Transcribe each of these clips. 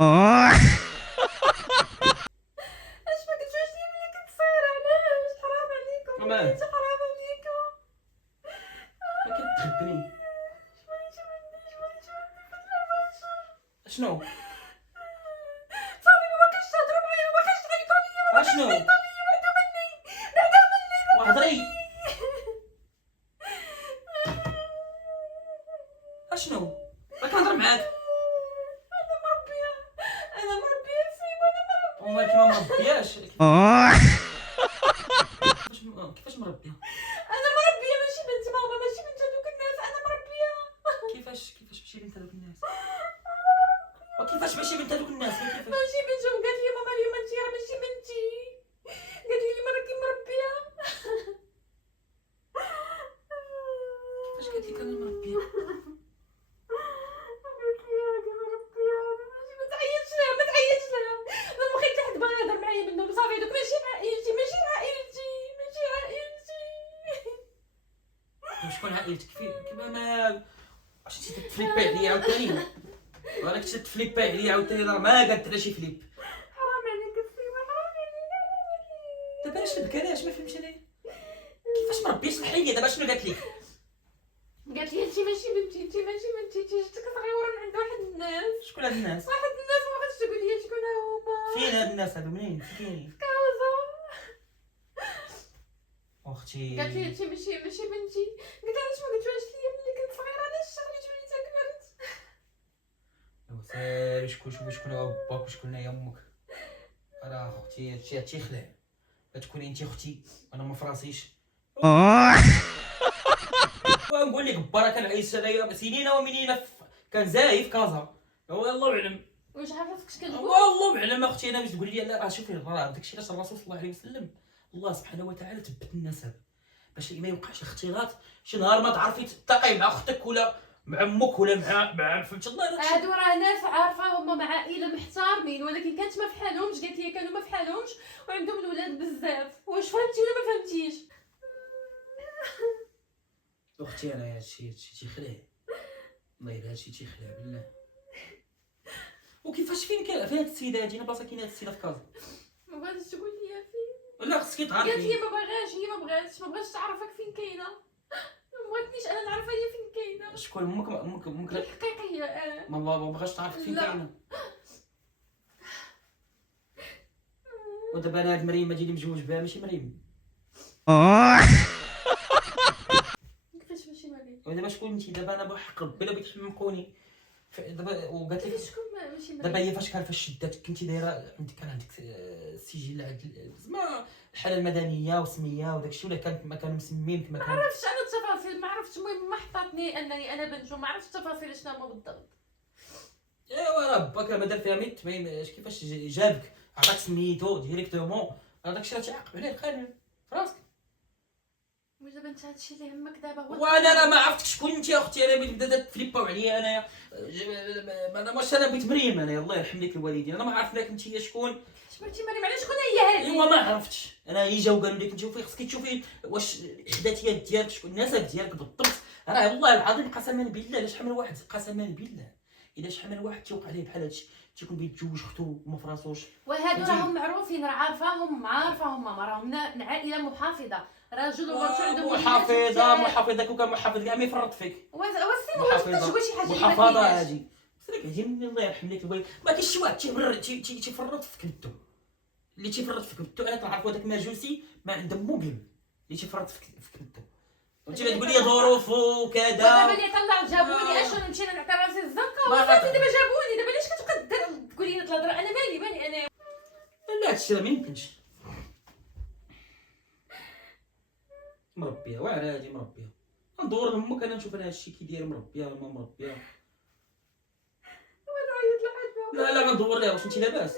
اش ما كتشوفش لي ملي كنت صغيره؟ علاش؟ حرام عليكم أمان. وليدي، حرام عليكم. ما كتخبري اشنو صافي ما باقيش تهضروا معايا، ما باقيش تعيطوا لي، ما باقيش اشنو تعيطوا لي. بعدوا مني، بعدوا مني، بعدوا وهضري مني. اشنو ما كنهضر معاك انا مربيه، انا مربيه سيب، انا مربيه. امك ما مربياش كيفاش مربيه انا مربيه ماشي بنت ماما، ماشي بنت هذوك الناس، انا مربيه. كيفاش ماشي بنت هذوك الناس وكيفاش ماشي بنت هذوك الناس كيفاش ماشي بنتهم. قالت لي ماما اليوم انت راه ماشي بنتي، قالت لي اليوم راكي مربيه. كيفاش قالت لك انا مربيه قالت لي راكي مربيه. ماشي، ما تعيطش لها، ما تعيطش لها. انا ما بقيت حد بغا يهضر معايا منهم. صافي دوك ماشي عائلتي، ماشي عائلتي، ماشي عائلتي. وشكون عائلتك كيما ما عرفتي تفليبي عليا عاوتاني راك تفليبي عليا عاوتاني راه ما قالت لا شي فليب حرام عليك السيما، حرام عليك، حرام عليك. دابا علاش تبكى علاش ما فهمتش انا كيفاش مربي صلحي لي دابا شنو قالت لك قالت لي انت ماشي بنتي، انت ماشي بنتي، انت جاتك صغيره من عند واحد الناس. شكون هاد الناس واحد الناس ما بغاتش تقول لي شكون هما. فين هاد الناس هادو منين فين كازا. اختي قالت لي انت ماشي بنتي. قلت لها علاش ما قلتوهاش ليا ملي كنت صغيره؟ علاش خليتوني حتى كبرت؟ سير شكون هو باك وشكون هي امك راه اختي هادشي خلع تكوني انت اختي وانا ما فراسيش ونقول لك برا كنعيش انايا سنين ومنين كان زايد في كازا والله اعلم واش عرفتك اش كتقول؟ والله اعلم اختي انا باش تقول لي لا راه شوفي راه داكشي علاش الرسول صلى الله عليه وسلم الله سبحانه وتعالى تبت النسب باش ما يوقعش اختلاط شي نهار ما تعرفي تلتقي مع اختك ولا مع امك ولا مع فهمت الله داكشي هادو راه ناس عارفه هما مع عائله محترمين، ولكن كانت ما فحالهمش. قالت لي كانوا ما فحالهمش وعندهم الولاد بزاف. واش فهمتي ولا ما فهمتيش؟ اختي انا هادشي تيخلع والله الا هادشي تيخلع بالله وكيفاش فين هاد السيده هادي انا بلاصه كاينه هاد السيده في كازا ما بغاتش تقول لي فين. لا خصك قالت لي تعرفي ما بغاش، هي ما بغاتش تعرفك فين كاينه. ما بغاتنيش انا نعرفها هي فين كاينه. شكون امك الحقيقيه ما بغاش تعرفك فين لا. كاينه ودابا انا هاد مريم ديالي مجوج بها ماشي مريم كيفاش ماشي مريم؟ ودابا شكون انت دابا انا بحق ربي الا بغيتي تحمقوني دابا وقالت لك شكون ماشي مريم؟ دابا هي فاش شداتك كنتي دايره عندك السجل عند زعما الحاله المدنيه وسميه وداكشي ولا كانت ما كانوا مسمينك ما ما كان عرفتش انا التفاصيل، ما عرفتش. المهم ما حطاتني انني انا بنت، وما عرفتش التفاصيل شنو هما بالضبط. ايوا راه باك ما دار فيها ميت كيفاش جابك عطاك سميتو ديريكتومون هذاك الشيء تيعاقب عليه القانون في راسك واش دابا انت هادشي اللي همك دابا هو وانا راه ما عرفتك شكون انت يا اختي انا بدات تفليباو عليا انايا انا ماشي انا بغيت مريم انا الله يرحم لك الوالدين انا ما عرفت لك انت شكون سمعتي مريم؟ على شكون هي هذه؟ ايوا ما عرفتش انا هي جاو قالوا لك تشوفي خصك تشوفي واش الاحداثيات ديالك شكون النسب ديالك بالضبط راه والله العظيم قسما بالله الا شحال من واحد قسما بالله الا شحال من واحد تيوقع عليه بحال هادشي تيكون بيتزوج اختو وما فراسوش وهادو راهم معروفين، راه عارفاهم هما راهم من عائله محافظه، راجل ومرته عندهم محافظه كون كان محافظ كاع ما يفرط فيك وسيما واش تقول شي حاجه اللي ما محافظه كايناش. هادي سيرك هادي الله يرحم لك الوالد ما كاينش شي واحد تيفرط في كبدو اللي تيفرط في كبدو انا كنعرف هذاك ماجوسي ما عنده مقلب اللي تيفرط في كبدو وانت تقول لي ظروف وكذا ودابا اللي طلعوا جابوني اشهر مشينا نعطي راسي الزنقه وصافي دابا جابوني. دابا علاش كتبقى تقولي لي الهضره؟ انا مالي انا لا هادشي راه ما يمكنش مربيه واعره هادي مربيه ندور لامك انا نشوف انا هادشي كي داير مربيه ولا ما مربيه ونعيط لحد لا غندور ليها واش انت لاباس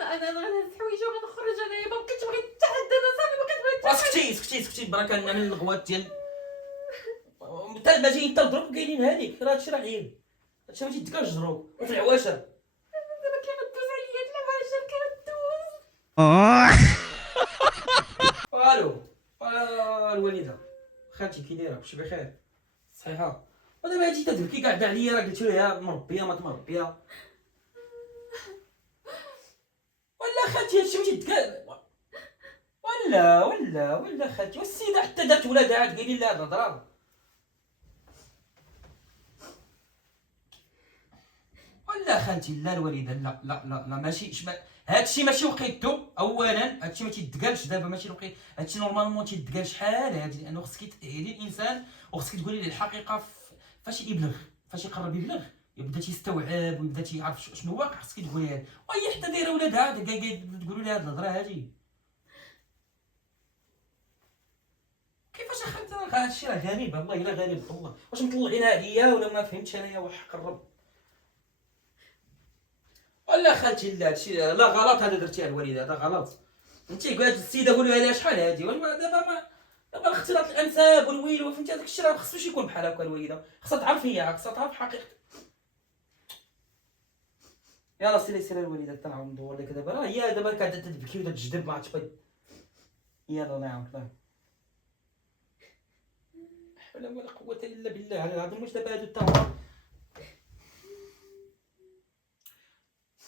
انا غنهز حوايجي وغنخرج. انايا ما بقيتش بغيت حتى حد. انا صافي ما كنت بغيت سكتي برا كان من الغوات ديال حتى ما جايين حتى الضرب كاينين هذيك راه هادشي راه عيب هادشي ما تيتكاش ضروب وفي العواشر دابا كيغدوز عليا هاد العواشر كيغدوز. الو الوالده خالتي كي دايره كلشي بخير صحيحه ودابا هادي تتبكي قاعده عليا، راه قلت لها مربيه ما تمربيه. ولا خالتي هادشي ما تيتقال، ولا خالتي والسيده حتى دارت ولادها عاد قايلين لها هاد الهضره. ولا خالتي لا الوالده، لا ماشي هادشي ماشي وقيتو. اولا هادشي ما تيتقالش دابا، ماشي وقيت هادشي نورمالمون تيتقال شحال هادي، لانه خصك تاهلي الانسان وخصك تقولي ليه الحقيقه فاش يبلغ، فاش يقرب يبلغ يبدا تيستوعب ويبدا تيعرف شنو واقع، خصك تقوليها. وهي حتى دايره ولادها تقولوا لها هاد الهضره هادي. كيفاش اخرت هادشي؟ راه غريب والله، الا غريب والله. واش مطلعين عليا ولا ما فهمتش انايا؟ وحق الرب. ولا خالتي لا هادشي لا غلط، هذا درتيها الوالده هذا غلط. انت قالت السيده قولوا لها شحال هادي، دابا الاختلاط الانساب والويل فهمتي، هذاك الشيء راه ما خصوش يكون بحال هكا. الوالده خصها تعرف هي، خصها تعرف حقيقه. يلا سيري الوالده طلعوا ندور لك دابا، راه هي دابا قاعده تبكي ولا تجدب ما عرفتش يلا الله يعاونك. لا حول ولا قوه الا بالله العلي العظيم. واش دابا هادو التهمه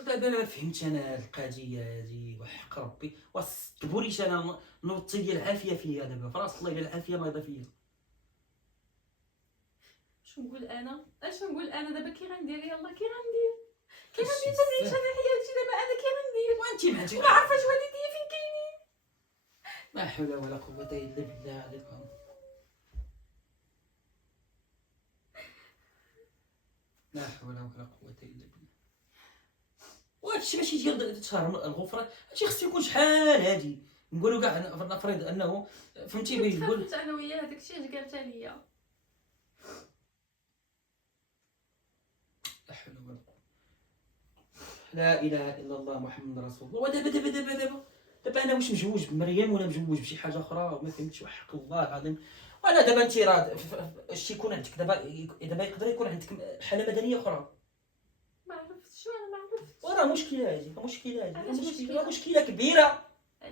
دابا ما فهمتش انا القضيه هادي وحق ربي. واصبريش انا نوضتي ديال العافيه فيا دابا فراس الله، الا العافيه نايضه فيا. شنو نقول انا؟ اش نقول انا دابا؟ كي غندير؟ يلا كي غندير تنعيش انا حياتي دابا؟ انا كي غندير وانت معتي ما عارفاش والديا فين كاينين. لا حول ولا قوه الا بالله عليكم. لا حول ولا قوه الا بالله. وهادشي ماشي ديال شهر الغفران، هادشي خصو يكون شحال هادي. نقولوا كاع نفرض انه فهمتي بغيت نقول فهمت انا وياه داكشي اش قالتها ليا. لا حول ولا قوه، لا اله الا الله محمد رسول الله. ودابا انا واش مجوج بمريم ولا مجوج بشي حاجه اخرى؟ ما فهمتش وحق الله العظيم. وانا دابا انت راه اش يكون عندك دابا يقدر يكون عندك حاله مدنيه اخرى. ما عرفتش انا ما عرفتش. وراه مشكله هادي، مشكله علاش هادي، مشكلة؟ مشكله كبيره.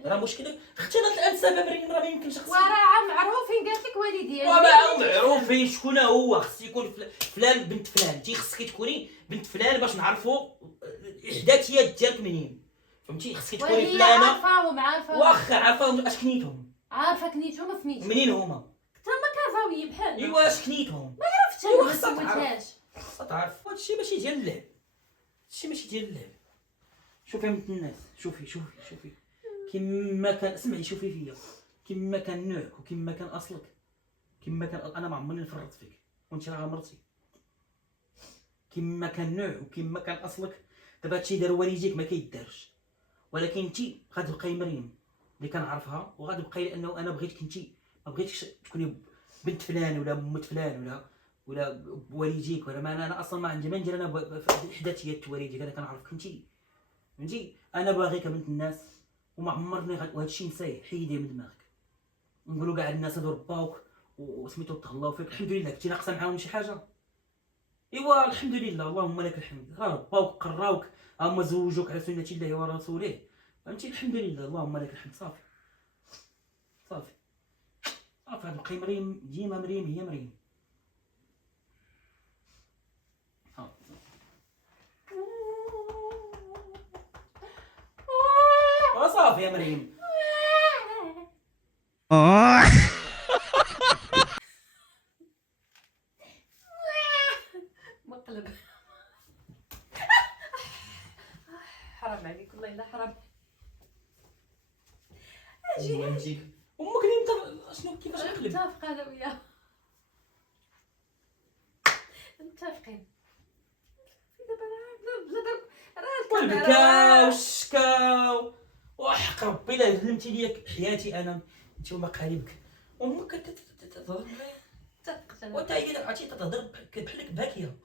راه مشكله اختلاط الانساب مريم، راه ما يمكنش خصك وراه معروفين قالت لك والديا. وما معروفين شكون هو. خص يكون فلان بنت فلان، انت خصك تكوني بنت فلان باش نعرفوا الاحداثيات ديالك منين، فهمتي؟ خصك تكوني وهي فلانه. عارفه ومعارفه واخا عارفه اش كنيتهم، عارفه كنيتهم وسميتهم منين هما؟ حتى ما كازاويه بحالنا. ايوا اش كنيتهم؟ عرفت إيوا انا ما خصها تعرف. سولتهاش. خصها تعرف. هادشي ماشي ديال اللعب، هادشي ماشي ديال اللعب. شوفي يا بنت الناس، شوفي كيما كان اسمعي، شوفي فيا كيما كان نوعك وكيما كان اصلك، كيما كان انا ما عمرني نفرط فيك وانت راه مرتي. كيما كان نوع وكيما كان اصلك. دابا هادشي دار والديك ما كيدارش، ولكن انت غتبقاي مريم اللي كنعرفها، وغتبقاي لانه انا بغيتك انت، ما بغيتكش تكوني بنت فلان ولا بمت فلان ولا بوالديك ولا ما. انا اصلا ما عندي ما ندير انا باحداثيات والديك. انا كنعرفك انت، فهمتي؟ انا باغيك بنت الناس وما عمرني وهادشي نساي حيديه من دماغك. نقولوا كاع الناس هادو رباوك وسميتو تهلاو فيك، الحمد لله كنتي ناقصه معاهم شي حاجه؟ ايوا الحمد لله اللهم لك الحمد. راه رباوك قراوك، هما زوجوك على سنه الله ورسوله، فهمتي؟ الحمد لله اللهم لك الحمد. صافي غتبقاي مريم ديما، مريم هي مريم. صافي يا مريم. مقلب. حرام عليك والله الا حرام. اجي امك اللي شنو كيفاش نقلب؟ متفقه انا وياه، متفقين. دابا بلا ضرب راه والبكا والشكا وحق ربي لا ظلمتي ليا حياتي انا انت ومقالبك. امك كتهضر معايا متفقت وانت انا. هي عرفتي تهضر بحالك باكيه.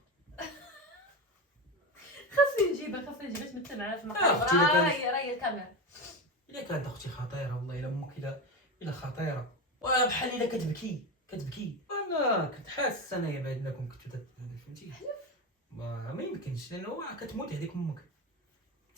خاصني نجيبها تمثل معايا في المقابر. اختي إلا كانت- راهي الكاميرا. الا كانت اختي خطيره والله، الا امك الا خطيره. وبحال الا كتبكي انا كنت حاسس انايا بعد لكم كنتو فهمتي. ما يمكنش لانه كتموت هذيك امك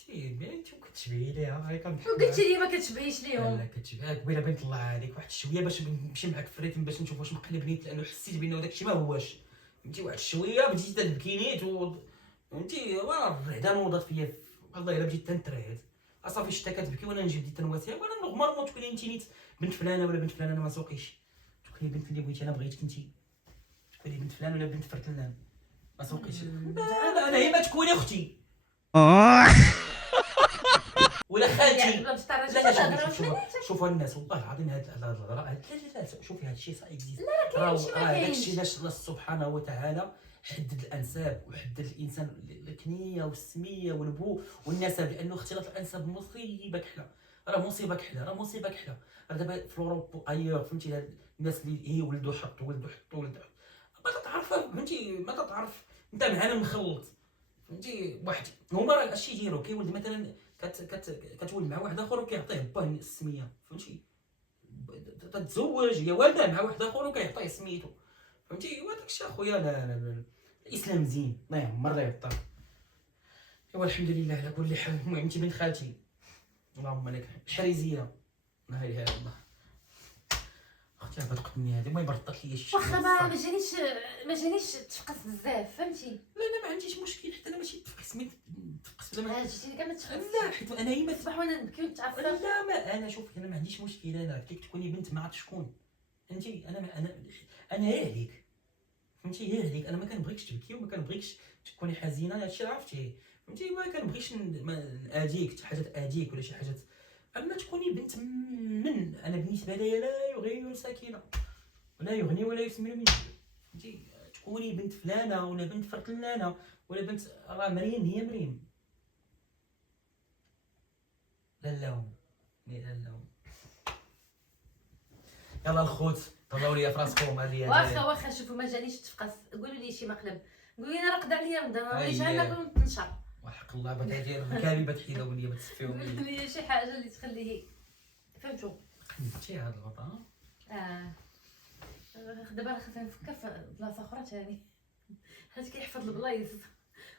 انت وكتشبهي ليها. هاي كنضحك وقلت لي ما كتشبهيش لا ليهم. كتشبه قبيله بغيت نطلع عليك واحد شويه باش نمشي معاك في الريتم باش نشوف واش مقلب نيت، لانه حسيت بانه داكشي ما هواش فهمتي واحد شويه بديتي تبكي نيت فهمتي الرعده نوضت فيا والله الا بديت تنترعد اصافي شتا كتبكي وانا نجي بديت تنواسيها وانا نورمالمون تقولي انت نيت بنت فلانه ولا بنت فلانه انا ما سوقيش تقولي بنت اللي بغيتي انا بغيتك انت تقولي بنت فلان ولا بنت فرتلان ما سوقيش لا انا هي ما تكوني اختي ولا خالتي بلا تستعرض لا تهضر شوف شوفوا الناس والله العظيم هاد الهضره لا شوفي هاد الشيء صا اكزيست كاين شي ما داك كاينش. الشيء علاش الله سبحانه وتعالى حدد الانساب وحدد الانسان الكنيه والسميه والبو والنسب لانه اختلاط الانساب مصيبه كحله راه مصيبه كحله راه دابا في اوروبا ايور فهمتي الناس اللي ولدوا حطوا ما تتعرف فهمتي ما تتعرف انت معانا مخلط فهمتي واحد هما راه اش يديروا كيولد مثلا كتولد مع واحد اخر وكيعطيه باه السميه فهمتي تتزوج هي والده مع واحد اخر وكيعطيه سميتو فهمتي وهذاك الشيء اخويا لا الاسلام زين الله يعمر لا يبطل ايوا الحمد لله على كل حال المهم انت بنت خالتي اللهم لك الحريزيه لا اله الا الله اختي هبط قدمي هذه ما يبرطط لي شي واخا ما جانيش تفقس بزاف فهمتي. لا انا ما عنديش مشكل حتى انا ماشي تفقس بلا ما جيتيني كاع ما تفقس. لا حيت انا هي ما تصبح وانا نبكي ونتعفر. لا ما انا شوف انا ما عنديش مشكل انا كيك تكوني بنت ما عرفت شكون انت انا هي عليك فهمتي هي عليك انا ما كنبغيكش تبكي وما كنبغيكش تكوني حزينه هادشي عرفتي فهمتي ما كنبغيش ناديك شي حاجه تاديك ولا شي حاجه اما تكوني بنت من انا بالنسبه لي لا يغير ساكنه ولا يغني ولا يسمي من فهمتي تكوني بنت فلانه ولا بنت فرتلانه ولا بنت راه مريم هي مريم لا اللوم يلا الخوت طلعوا لي في راسكم هذه واخا شوفوا ما جانيش تفقس قولوا لي شي مقلب قولوا لي انا رقد عليا رمضان ما بغيتش ناكل ونتنشر وحق الله بغيتي ركابي بتحيله ولي بتسفيو قولوا لي شي حاجه اللي تخليه فهمتوا قلتي هذا الغطاء دابا خاصني نفكر في بلاصه اخرى ثاني حيت كيحفظ البلايص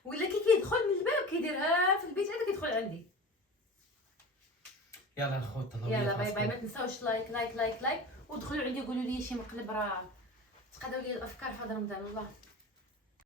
ولا كيدخل من الباب كيديرها في البيت عاد كيدخل عندي. يلا الخوت طلعوا لي يلا باي باي ما تنساوش لايك ودخلوا عندي قولوا لي شي مقلب راه تقادوا لي الافكار في هذا رمضان والله.